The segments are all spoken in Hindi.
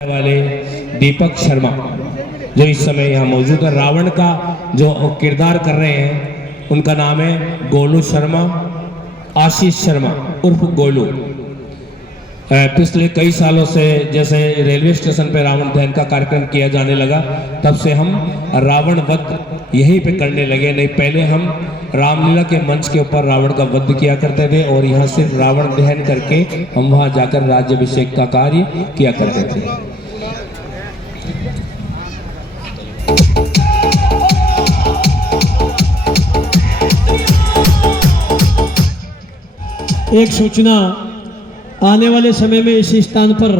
वाले दीपक शर्मा जो इस समय यहाँ मौजूद है, रावण का जो किरदार कर रहे हैं उनका नाम है गोलू शर्मा, आशीष शर्मा उर्फ गोलू। पिछले कई सालों से जैसे रेलवे स्टेशन पे रावण दहन का कार्यक्रम किया जाने लगा, तब से हम रावण वध यहीं पे करने लगे। नहीं, पहले हम रामलीला के मंच के ऊपर रावण का वध किया करते थे और यहाँ सिर्फ रावण दहन करके हम वहाँ जाकर राज्याभिषेक का कार्य किया करते थे। एक सूचना, आने वाले समय में इसी स्थान पर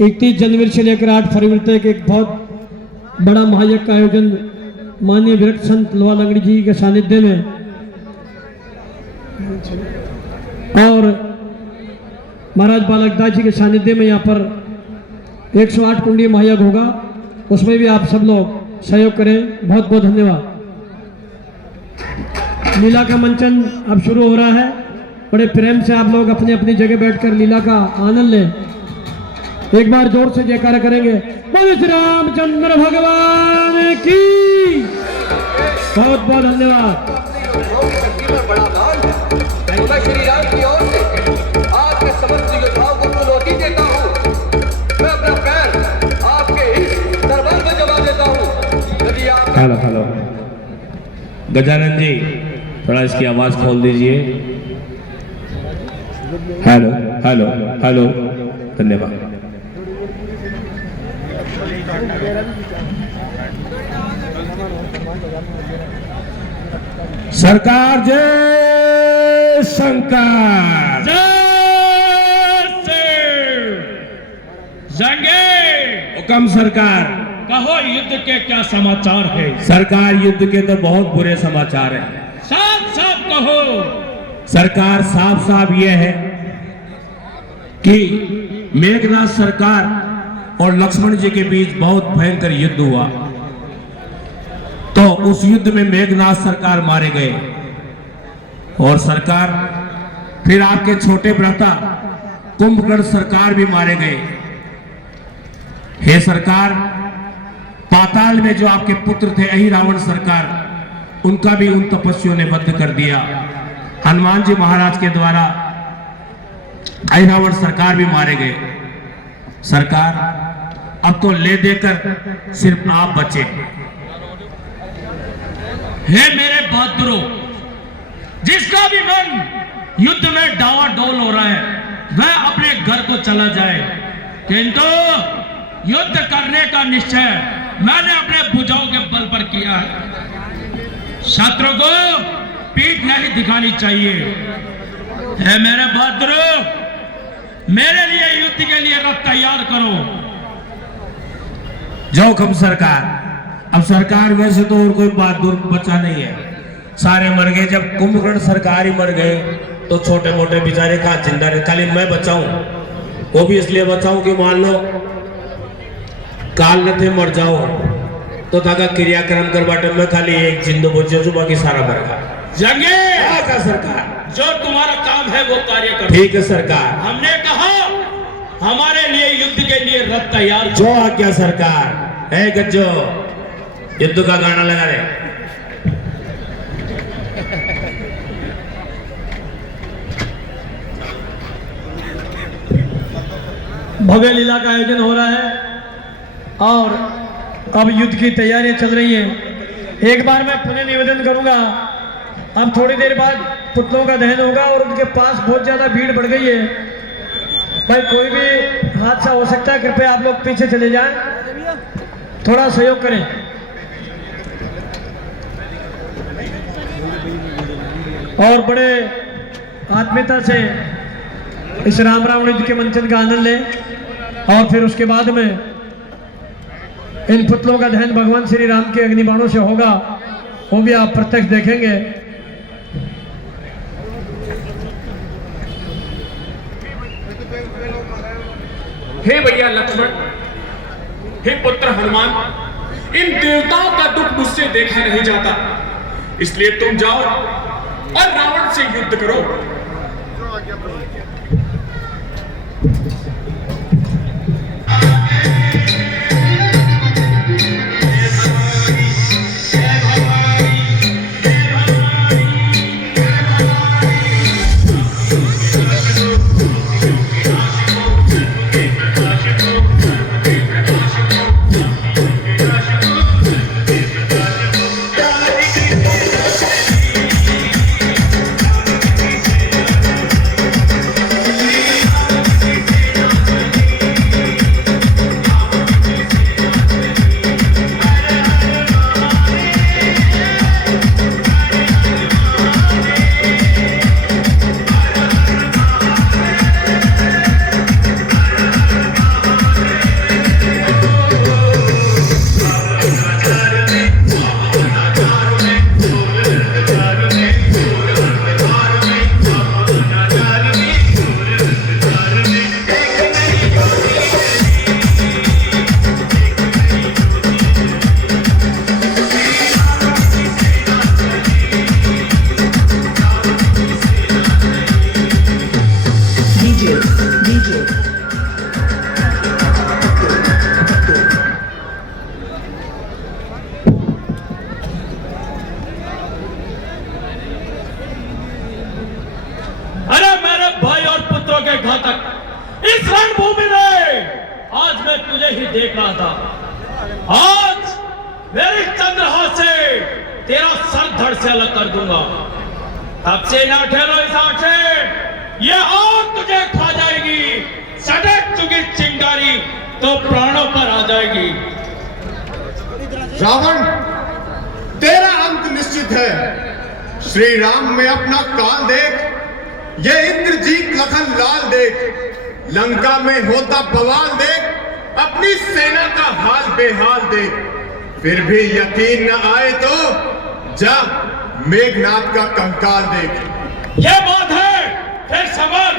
31 जनवरी से लेकर 8 फरवरी तक एक बहुत बड़ा महायज्ञ का आयोजन माननीय विरक्त संत लोहा लंगड़ी जी के सानिध्य में और महाराज बालकदास जी के सानिध्य में यहाँ पर 108 कुंडी महायज्ञ होगा। उसमें भी आप सब लोग सहयोग करें। बहुत बहुत धन्यवाद। लीला का मंचन अब शुरू हो रहा है। बड़े प्रेम से आप लोग अपनी अपनी जगह बैठकर लीला का आनंद लें। एक बार जोर से जयकारा करेंगे, बोलो श्री रामचंद्र भगवान की। बहुत बहुत धन्यवाद। मैं श्री राम की ओर से आपके समस्त योद्धाओं को चुनौती देता हूँ। मैं अपना पैर आपके इस दरबार में जमा देता हूँ। यदि आप हेलो गजानन जी, थोड़ा इसकी आवाज खोल दीजिए। हेलो हेलो हेलो, धन्यवाद। सरकार जय शंकर, हुकम सरकार। कहो युद्ध के क्या समाचार है? सरकार युद्ध के तो बहुत बुरे समाचार हैं। साफ साफ कहो। सरकार साफ साफ यह है कि मेघनाथ सरकार और लक्ष्मण जी के बीच बहुत भयंकर युद्ध हुआ। तो उस युद्ध में मेघनाथ सरकार मारे गए और सरकार फिर आपके छोटे भ्राता कुंभकर्ण सरकार भी मारे गए। हे सरकार, पाताल में जो आपके पुत्र थे अहिरावण सरकार, उनका भी उन तपस्वियों ने वध कर दिया। हनुमान जी महाराज के द्वारा अहिरावण सरकार भी मारे गए। सरकार, अब तो ले देकर सिर्फ आप बचे। हे मेरे बहादुरों, जिसका भी मन युद्ध में डावाडोल हो रहा है वह अपने घर को चला जाए, किंतु युद्ध करने का निश्चय मैंने अपने भुजाओं के बल पर किया है। शत्रु को पीठ नहीं दिखानी चाहिए। हे मेरे बहादुरों, मेरे लिए युद्ध के लिए रथ तैयार करो। जोखम सरकार। अब सरकार वैसे तो और कोई बहादुर बचा नहीं है, सारे मर गए। जब कुंभकर्ण सरकार ही मर गए तो छोटे मोटे बेचारे कहाँ जिंदा रहे। खाली मैं बचाऊं, वो भी इसलिए बचाऊं कि मान लो काल न थे मर जाओ तो ताका क्रियाक्रम कर बाटे मैं खाली एक जिंदो बचे जो बाकी सारा मर गया। जंगे का सरकार, जो तुम्हारा काम है वो कार्य करो। ठीक है सरकार। हमने कहा हमारे लिए युद्ध के लिए रथ तैयार करो। जो आज्ञा सरकार। है गज्जो, युद्ध का गाना लगा रहे। भव्य लीला का आयोजन हो रहा है और अब युद्ध की तैयारियां चल रही हैं। एक बार मैं पुनः निवेदन करूंगा, अब थोड़ी देर बाद पुतलों का दहन होगा और उनके पास बहुत ज्यादा भीड़ बढ़ गई है। भाई कोई भी हादसा हो सकता है, कृपया आप लोग पीछे चले जाएं, थोड़ा सहयोग करें। और बड़े आत्मीयता से इस राम रावण युद्ध के मंचन का आनंद लें और फिर उसके बाद में इन पुतलों का दहन भगवान श्री राम के अग्निबाणों से होगा, वो भी आप प्रत्यक्ष देखेंगे। हे भैया लक्ष्मण, हे पुत्र हनुमान, इन देवताओं का दुख मुझसे देखा नहीं जाता, इसलिए तुम जाओ और रावण से युद्ध करो। देख रहा था। आज मेरी चंद्रहास से तेरा सर धड़ से अलग कर दूंगा। तब से ना ठहरो इस आग से, ये आग तुझे खा जाएगी। सटक चुकी चिंगारी तो प्राणों पर आ जाएगी। रावण, तेरा अंत निश्चित है। श्री राम में अपना काल देख, ये इंद्रजीत लखन लाल देख। लंका में होता बवाल देख, अपनी सेना का हाल बेहाल देख। फिर भी यकीन न आए तो जा मेघनाथ का कंकाल देख। ये बात है, फिर समझ।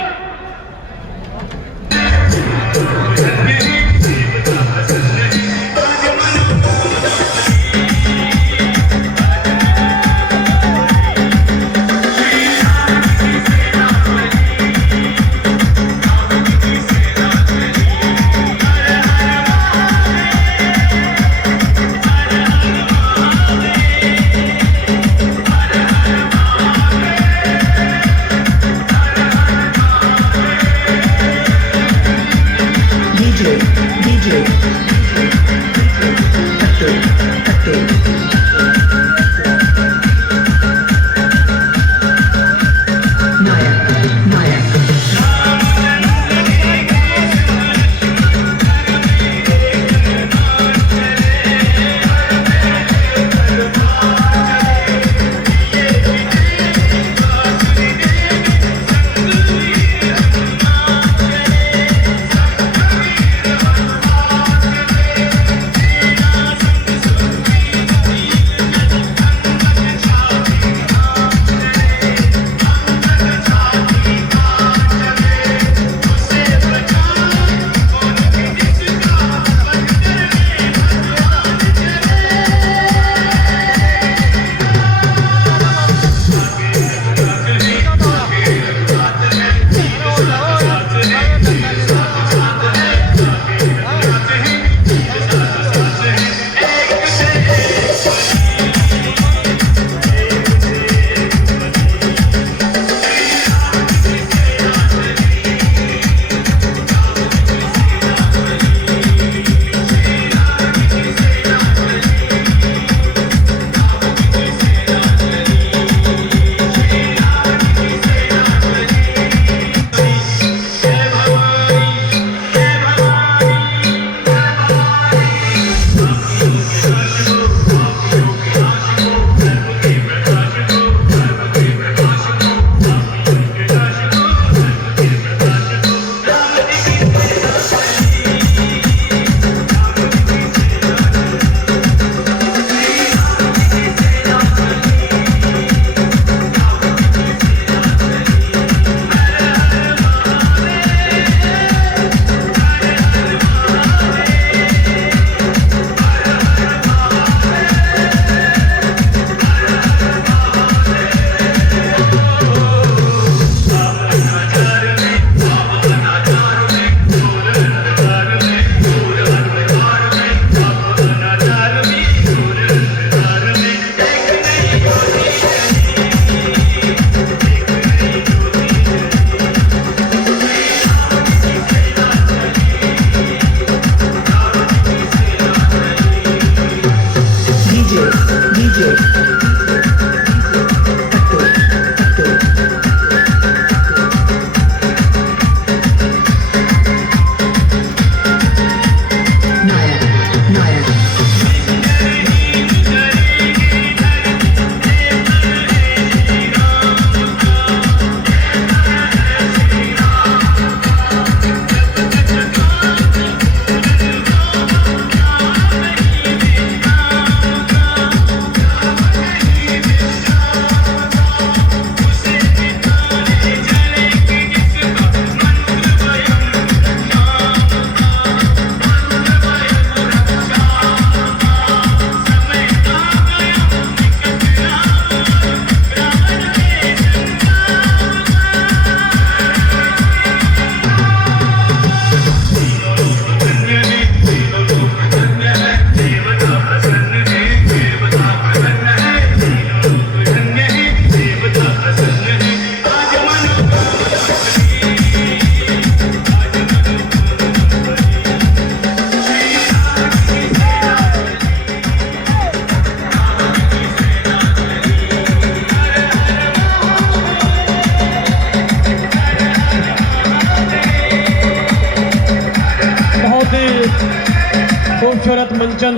खूबसूरत मंचन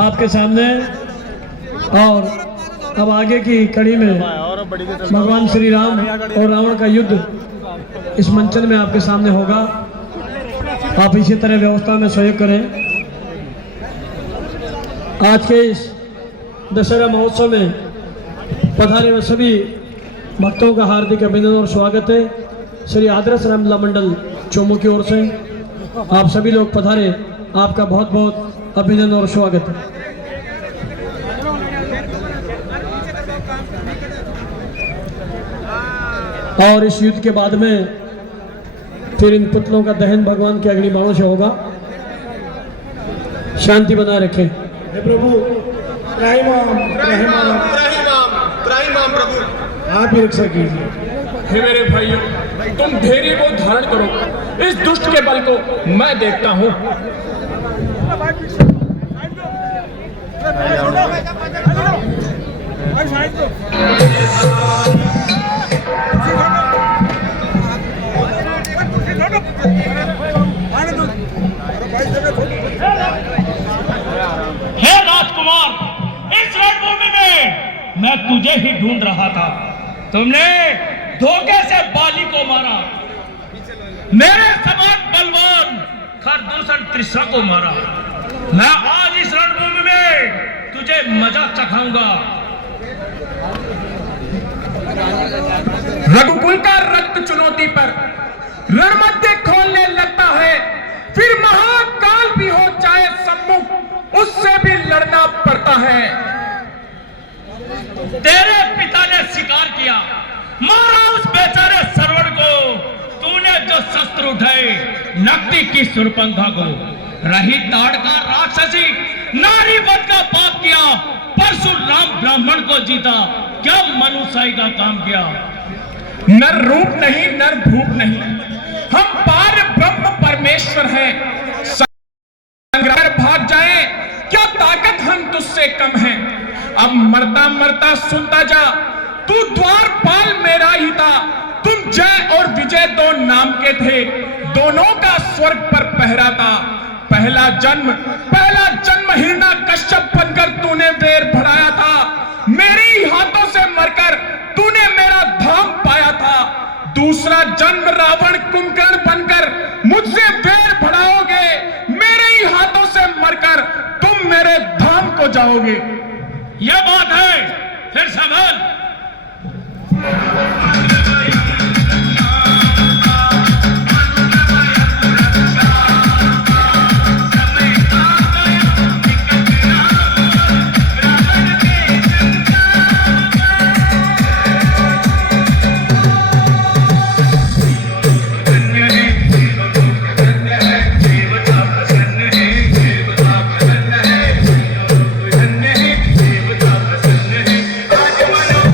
आपके सामने है। और अब आगे की कड़ी में भगवान श्री राम और रावण का युद्ध इस मंचन में आपके सामने होगा। आप इसी तरह व्यवस्था में सहयोग करें। आज के इस दशहरा महोत्सव में पधारे हुए सभी भक्तों का हार्दिक अभिनंदन और स्वागत है। श्री आदर्श रामलीला मंडल चोमू की ओर से आप सभी लोग पधारे, आपका बहुत बहुत अभिनंदन और स्वागत है। और इस युद्ध के बाद में फिर इन पुतलों का दहन भगवान के अग्नि बाणों से होगा। शांति बनाए रखें। हे प्रभु त्राहिमाम प्रभु। आप ही रक्षा कीजिए। हे मेरे भाइयों, तुम धैर्य को धारण करो, इस दुष्ट के बल को मैं देखता हूँ। हे राजकुमार, इस रणभूमि में मैं तुझे ही ढूंढ रहा था। तुमने धोखे से बाली को मारा, मेरे समान बलवान खरदूषण तृष्णा को मारा। मैं आज इस रणभूमि में तुझे मजा चखाऊंगा। रघुकुल का रक्त चुनौती पर रणमध्य खोलने लगता है, फिर महाकाल भी हो जाए सम्मुख, उससे भी लड़ना पड़ता है। तेरे पिता ने शिकार किया, मारा उस बेचारे सरवण को। तूने जो शस्त्र उठाए नकदी की सुरपंखा को, रही ताड़ का राक्षसी नारी वध का पाप किया। परशुराम ब्राह्मण को जीता, क्या मनुष्य का काम किया। नर रूप नहीं, नर भूप नहीं, हम पार ब्रह्म परमेश्वर हैं। संग्राम भाग जाए, क्या ताकत हम तुझसे कम हैं। अब मरता मरता सुनता जा, तू द्वारपाल मेरा ही था। तुम जय और विजय दो नाम के थे, दोनों का स्वर्ग पर पहरा था। पहला जन्म हिरणा कश्यप बनकर तूने वेर भराया था। मेरे ही हाथों से मरकर तूने मेरा धाम पाया था। दूसरा जन्म रावण कुंभकर्ण बनकर मुझसे वेर बढ़ाओगे। मेरे ही हाथों से मरकर तुम मेरे धाम को जाओगे। यह बात है, फिर संभल। आज मनो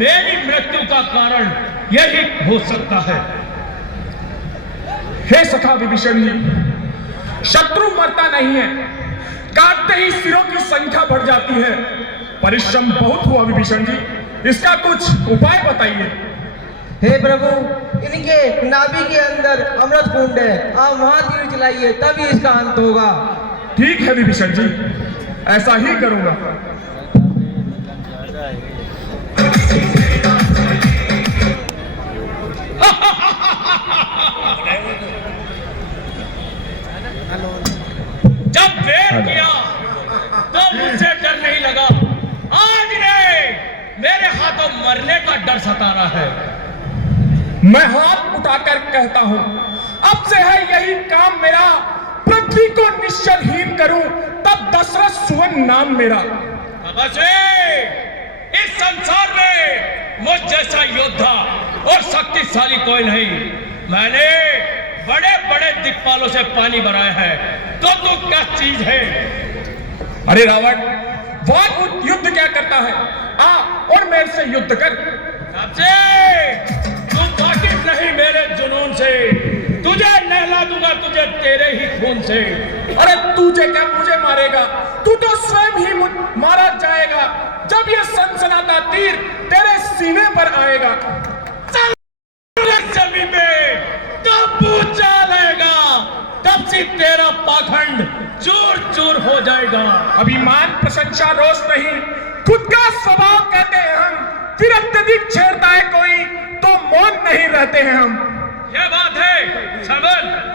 मेरी मृत्यु का कारण यही हो सकता है। हे सखा विभीषण जी, शत्रु मरता नहीं है, काटते ही सिरों की संख्या बढ़ जाती है। परिश्रम बहुत हुआ विभीषण जी, इसका कुछ उपाय बताइए। हे प्रभु, इनके नाभि के अंदर अमृत कुंड है, आप वहां तीर चलाइए, तभी इसका अंत होगा। ठीक है विभीषण जी, ऐसा ही करूंगा। जब वेट किया तो मुझसे डर नहीं लगा, आज ने मेरे हाथों मरने का डर सता रहा है। मैं हाथ उठाकर कहता हूं, अब से है यही काम मेरा, पृथ्वी को निश्चलहीन करूं, तब दशरथ सुवन नाम मेरा। इस संसार में मुझ जैसा योद्धा और शक्तिशाली कोई नहीं। मैंने बड़े बड़े दिक्पालों से पानी भराया है, तो तू क्या चीज है? अरे रावण, वाद युद्ध क्या करता है? आ और मेरे से युद्ध कर। तू वाकिफ नहीं मेरे जुनून से, तुझे नहला दूंगा तुझे तेरे ही खून से। अरे तुझे क्या मुझे मारेगा? तू तो स्वयं ही मारा जाएगा जब ये सनसनाता तीर तेरे सीने पर आएगा। जमीन में तब पूछा लेगा, तब से तेरा पाखंड चूर चूर हो जाएगा। अभिमान, प्रशंसा, रोष नहीं, खुद का स्वभाव कहते हैं हम। फिर अत्यधिक छेड़ता है कोई तो मौन नहीं रहते हैं हम। यह बात है सबल।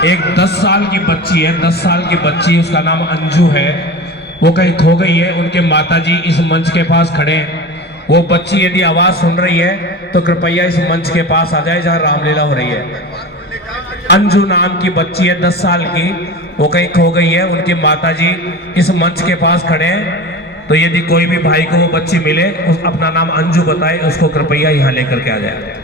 एक 10 साल की बच्ची है, 10 साल की बच्ची, उसका नाम अंजू है। वो कहीं खो गई है। उनके माताजी इस मंच के पास खड़े हैं। वो बच्ची यदि आवाज सुन रही है तो कृपया इस मंच के पास आ जाए जहां रामलीला हो रही है। अंजू नाम की बच्ची है, 10 साल की, वो कहीं खो गई है। उनके माताजी इस मंच के पास खड़े हैं। तो यदि कोई भी भाई को वो बच्ची मिले, अपना नाम अंजू बताए, उसको कृपया यहाँ लेकर के आ जाए।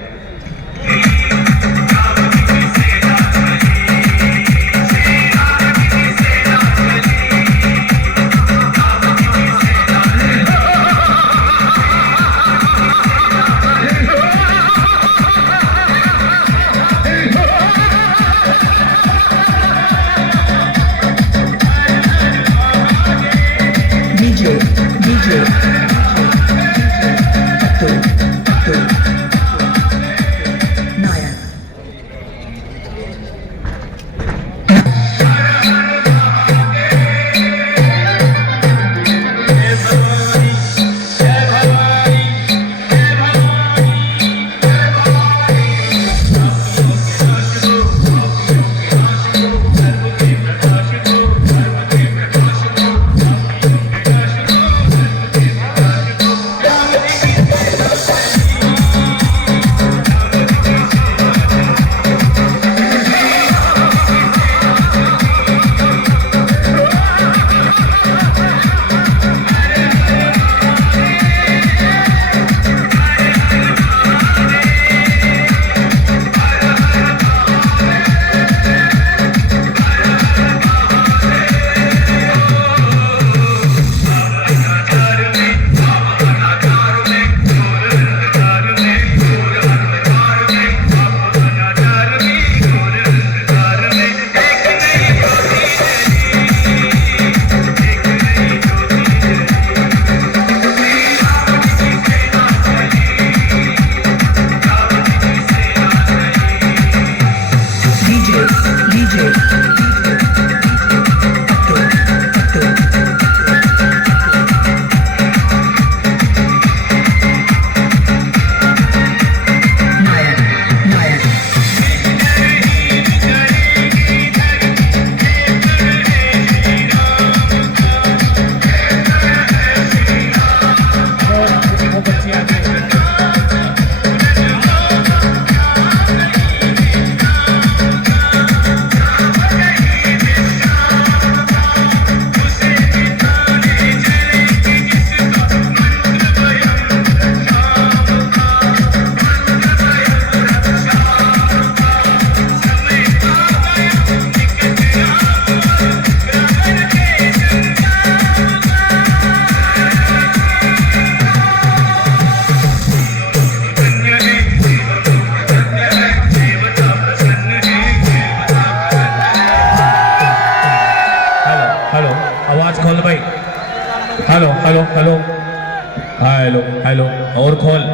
हेलो और खोल।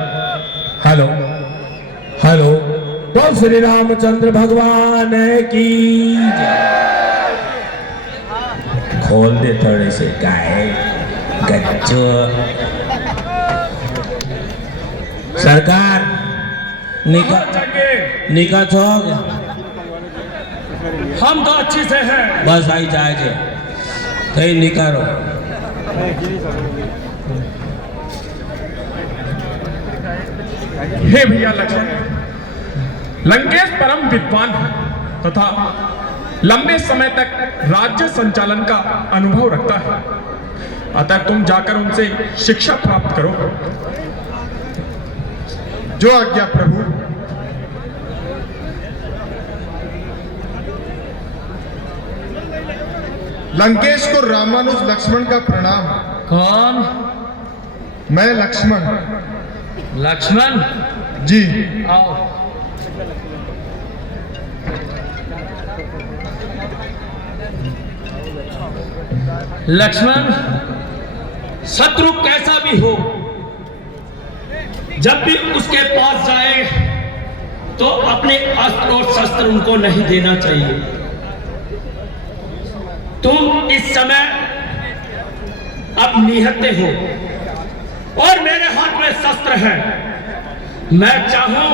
Hello hello. बोल श्री रामचंद्र भगवान की जय। खोल दे थोड़े से गाय गच्चो। सरकार निका छोग हम तो अच्छी से हैं। बस आई जाएंगे कहीं निकालो। हे भैया लक्ष्मण, लंकेश परम विद्वान है तथा लंबे समय तक राज्य संचालन का अनुभव रखता है, अतः तुम जाकर उनसे शिक्षा प्राप्त करो। जो आज्ञा प्रभु। लंकेश को रामानुज लक्ष्मण का प्रणाम। कौन? मैं लक्ष्मण। लक्ष्मण जी। आओ। लक्ष्मण, शत्रु कैसा भी हो, जब भी उसके पास जाए तो अपने अस्त्र और शस्त्र उनको नहीं देना चाहिए। तुम इस समय अब निहत्थे हो और मेरे हाथ में शस्त्र है। मैं चाहूं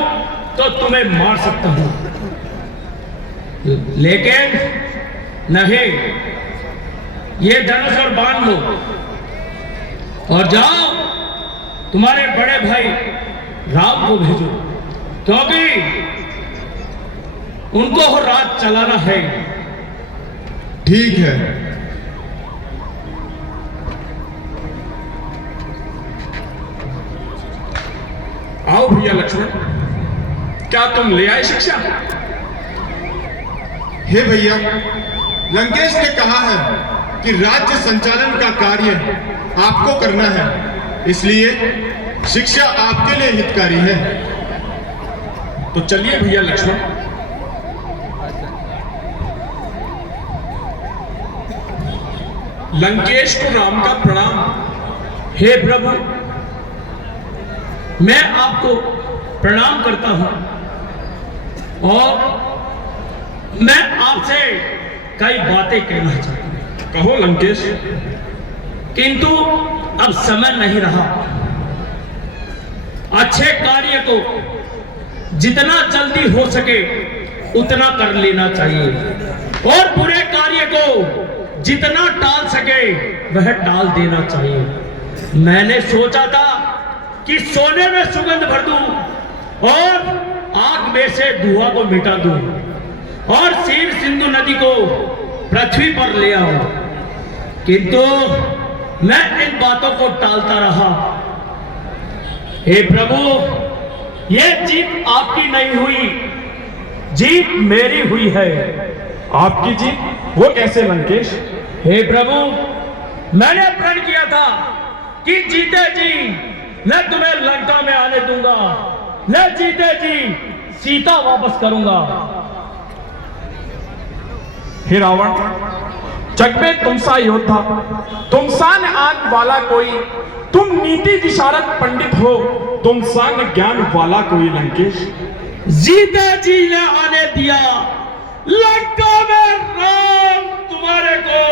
तो तुम्हें मार सकता हूं, लेकिन नहीं, ये धनुष और बाण लो और जाओ तुम्हारे बड़े भाई राम को भेजो, क्योंकि उनको हो रात चलाना है। ठीक है। आओ भैया लक्ष्मण, क्या तुम ले आए शिक्षा? हे भैया, लंकेश ने कहा है कि राज्य संचालन का कार्य आपको करना है, इसलिए शिक्षा आपके लिए हितकारी है। तो चलिए भैया लक्ष्मण। लंकेश को राम का प्रणाम। हे प्रभु, मैं आपको प्रणाम करता हूं और मैं आपसे कई बातें कहना चाहता हूं। कहो लंकेश। किंतु अब समय नहीं रहा। अच्छे कार्य को जितना जल्दी हो सके उतना कर लेना चाहिए और बुरे कार्य को जितना टाल सके वह टाल देना चाहिए। मैंने सोचा था कि सोने में सुगंध भर दूं और आग में से धुआं को मिटा दूं और क्षीर सिंधु नदी को पृथ्वी पर ले आऊं, किंतु मैं इन बातों को टालता रहा। हे प्रभु, यह जीत आपकी नहीं हुई, जीत मेरी हुई है। आपकी जीत? वो कैसे लंकेश? हे प्रभु, मैंने प्रण किया था कि जीते जी मैं तुम्हें लंका में आने दूंगा, मैं जीते जी सीता वापस करूंगा। हे रावण, जग में तुम सा योद्धा, तुम सा न आन वाला कोई, तुम नीति विशारद पंडित हो, तुम सा न ज्ञान वाला कोई लंकेश। जीते जी ने आने दिया लंका में राम तुम्हारे को,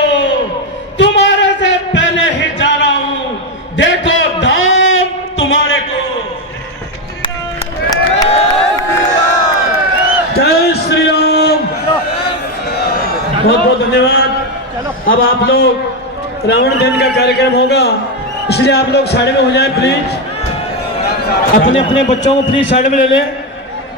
तुम्हारे से पहले ही जा रहा हूं, देखो धाम तुम्हारे को। जय श्री राम। बहुत बहुत धन्यवाद। अब आप लोग रावण दहन का कार्यक्रम होगा, इसलिए आप लोग साइड में हो जाएं प्लीज। अपने अपने बच्चों को प्लीज साइड में ले लें।